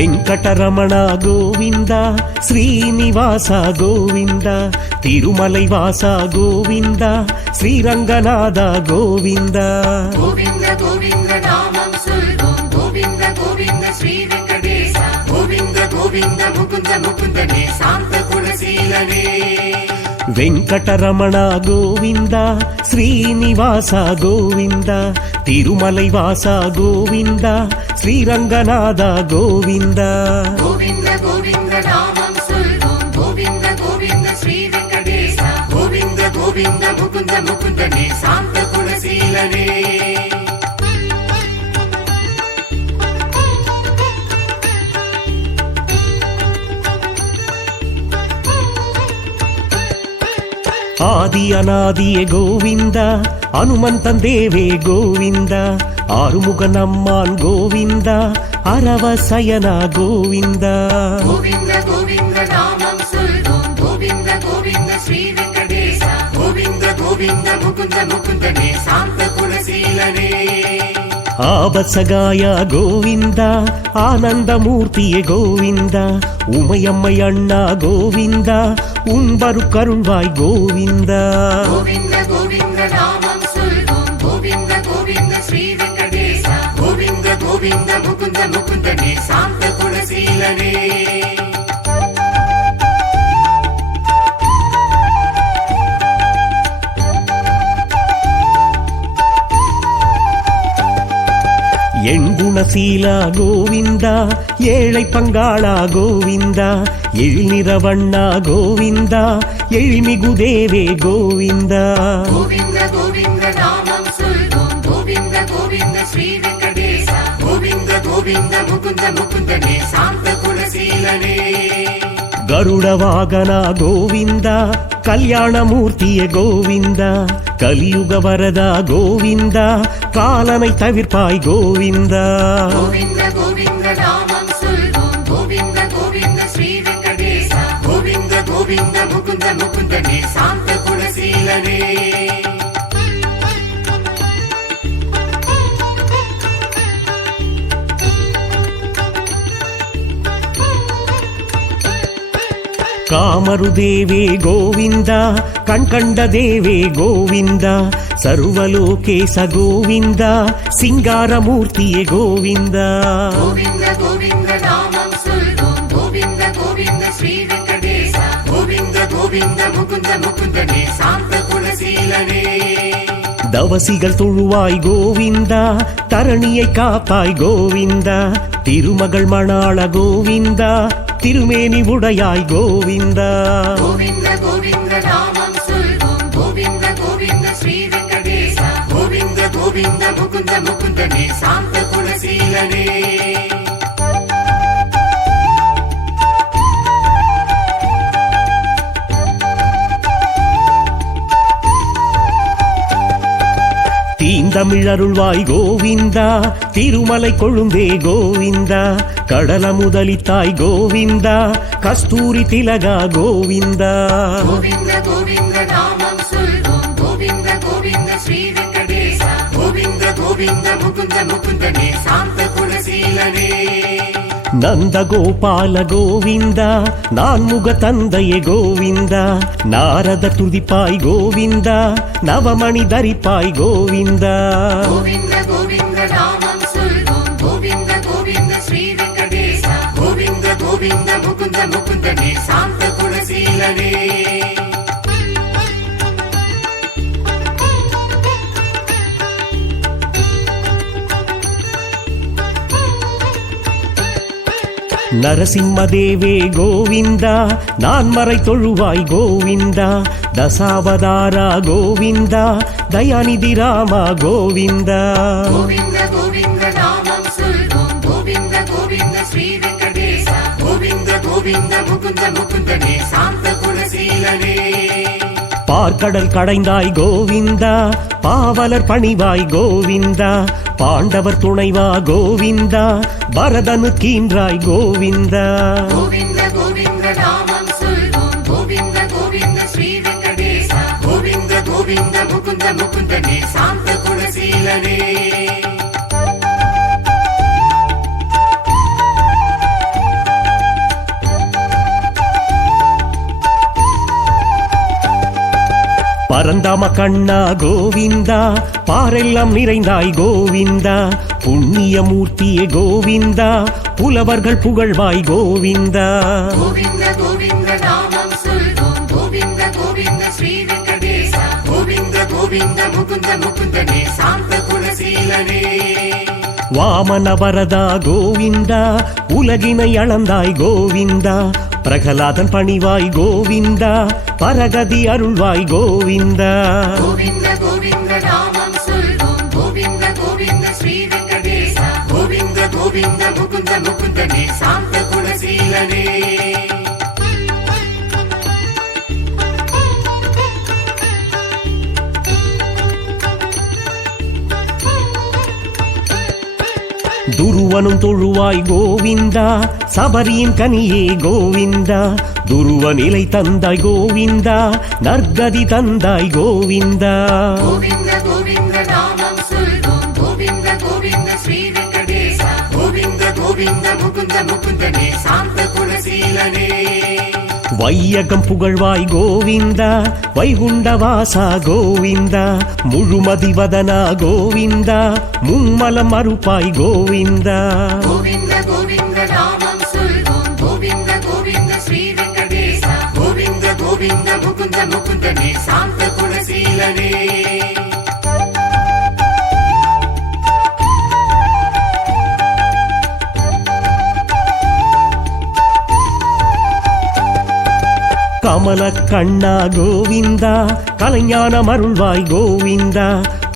வெங்கடரமண கோவிந்தா ஸ்ரீனிவாசா கோவிந்தா திருமலை வாசா கோவிந்தா ஸ்ரீரங்கநாதா கோவிந்தா கோவிந்த கோவிந்த நாமம் சொல்வோம் கோவிந்த கோவிந்த ஸ்ரீ வெங்கடேசா கோவிந்த கோவிந்த முகுந்த முகுந்தனே சாந்த குணசீலனே வெங்கடரமணா கோவிந்தா ஸ்ரீனிவாசா கோவிந்தா திருமலை வாசா கோவிந்தா ஸ்ரீரங்கநாதா கோவிந்தா கோவிந்த கோவிந்த நாமம் சொல்வோம் கோவிந்த கோவிந்த ஸ்ரீ வெங்கடேசா கோவிந்த கோவிந்த முகுந்த முகுந்தனே சாந்த குணசீலனே ஆதி அநாதியே கோவிந்த அனுமந்தன் தேவே கோவிந்த ஆறுமுக நம்மான் கோவிந்த அரவசயனா கோவிந்த கோவிந்த கோவிந்த நாமம் சொல்வோம் கோவிந்த கோவிந்த ஸ்ரீ வெங்கடேசா கோவிந்த கோவிந்த முகுந்த முகுந்தனே சாந்த குணசீலனே ஆபசகாயா கோவிந்தா ஆனந்தமூர்த்தியே கோவிந்தா உமையம்மை அண்ணா கோவிந்தா உம்பரு கருள்வாய் கோவிந்த. கோவிந்த கோவிந்த நாமம் சொல்வோம். கோவிந்த கோவிந்த ஸ்ரீ வெங்கடேசா. கோவிந்த கோவிந்த எண்குணசீலா கோவிந்தா ஏழை பங்காளா கோவிந்தா எழில்நிறவண்ணா கோவிந்தா எழிமிகு தேவே கோவிந்தா. கோவிந்த கோவிந்த நாமம். கோவிந்த கோவிந்த முகுந்த முகுந்தனே சாந்த குணசீலனே கருட வாகனா கோவிந்தா கல்யாணமூர்த்திய கோவிந்தா கலியுக வரதா கோவிந்தா காலனை தவிர்ப்பாய் கோவிந்த ஸ்ரீ வெங்கடேசா கோவிந்த. கோவிந்த முகுந்த முகுந்தனே சாந்த குணசீலனே தவசிகள் தொழுவாய் கோவிந்தா தரணியை காப்பாய் கோவிந்தா திருமகள் மணாள கோவிந்தா திருமேனி உடையாய் கோவிந்தா. கோவிந்த கோவிந்த நாமம் சொல்வோம். கோவிந்த கோவிந்த ஸ்ரீ வெங்கடேசா. கோவிந்த கோவிந்த முகுந்த முகுந்தனே சாந்த குணசீலனே செந்தமிழருள்வாய் கோவிந்தா திருமலை கொழுந்தே கோவிந்தா கடல முதலித்தாய் கோவிந்தா கஸ்தூரி திலகா கோவிந்தா. கோவிந்த கோவிந்த நாமம் சொல்வோம். கோவிந்த கோவிந்த ஸ்ரீ வெங்கடேசா கோவிந்த கோவிந்த முகுந்த முகுந்தனே சாந்த குணசீலனே நந்தகோபால கோவிந்தா நான் முக தந்தையே கோவிந்தா நாரத துதிப்பாய் கோவிந்தா நவமணி தரிப்பாய் கோவிந்தா கோவிந்த கோவிந்த நாமம் சொல்வோம் கோவிந்த கோவிந்த ஸ்ரீ வெங்கடேசா கோவிந்த கோவிந்த நரசிம்மதேவே கோவிந்தா நான் மறை தொழுவாய் கோவிந்தா தசாவதாரா கோவிந்தா தயாநிதி ராமா கோவிந்தா. பார்க்கடல் கடைந்தாய் கோவிந்தா பாவலர் பணிவாய் கோவிந்தா பாண்டவர் துணைவா கோவிந்தா பரதனு கீன்றாய் கோவிந்தா. கோவிந்த கோவிந்த நாமம் சொல்வோம். கோவிந்த கோவிந்த ஸ்ரீ வெங்கடேசா கோவிந்த கோவிந்த முகுந்த முகுந்தனே சாந்த குணசீலனே பரந்தாம கண்ணா கோவிந்தா பாரெல்லாம் நிறைந்தாய் கோவிந்தா புண்ணியமூர்த்தியே கோவிந்தா புலவர்கள் புகழ்வாய் கோவிந்தா. கோவிந்த கோவிந்த நாமம் சொல்வோம். கோவிந்த கோவிந்த ஸ்ரீ வெங்கடேசா கோவிந்த கோவிந்த முகுந்த முகுந்தனே சாந்த குணசீலனே வாமன வரதா கோவிந்தா உலகினை அளந்தாய் கோவிந்தா பிரகலாதன் பணிவாய் கோவிந்தா பரகதி அருள்வாய் கோவிந்தா. கோவிந்த கோவிந்த நாமம் சொல்வோம். கோவிந்த கோவிந்த ஸ்ரீ வெங்கடேசா. கோவிந்த கோவிந்த முகுந்த முகுந்தனே சாந்த குணசீலனே துருவனும் தொழுவாய் கோவிந்தா சபரியின் கனியே கோவிந்தா. துருவ நிலை தந்தாய் கோவிந்தா நற்கதி தந்தாய் கோவிந்தா. கோவிந்த கோவிந்த நாமம் சொல்வோம். கோவிந்த கோவிந்த ஸ்ரீ வெங்கடேசா. கோவிந்த கோவிந்த முகுந்த முகுந்தனே சாந்த குணசீலனே வையகம் புகழ்வாய் கோவிந்தா வைகுண்டவாசா கோவிந்தா முழுமதிவதனா கோவிந்தா மும்மலம் அருப்பாய் கோவிந்தா. கோவிந்த கோவிந்த நாமம் சொல்வோம். கோவிந்த கோவிந்த ஸ்ரீ வெங்கடேசா. கோவிந்த கோவிந்த முகுந்த முகுந்தனே சாந்த குணசீலனே கமல கண்ணா கோவிந்தா கலைஞான மருள்வாய் கோவிந்தா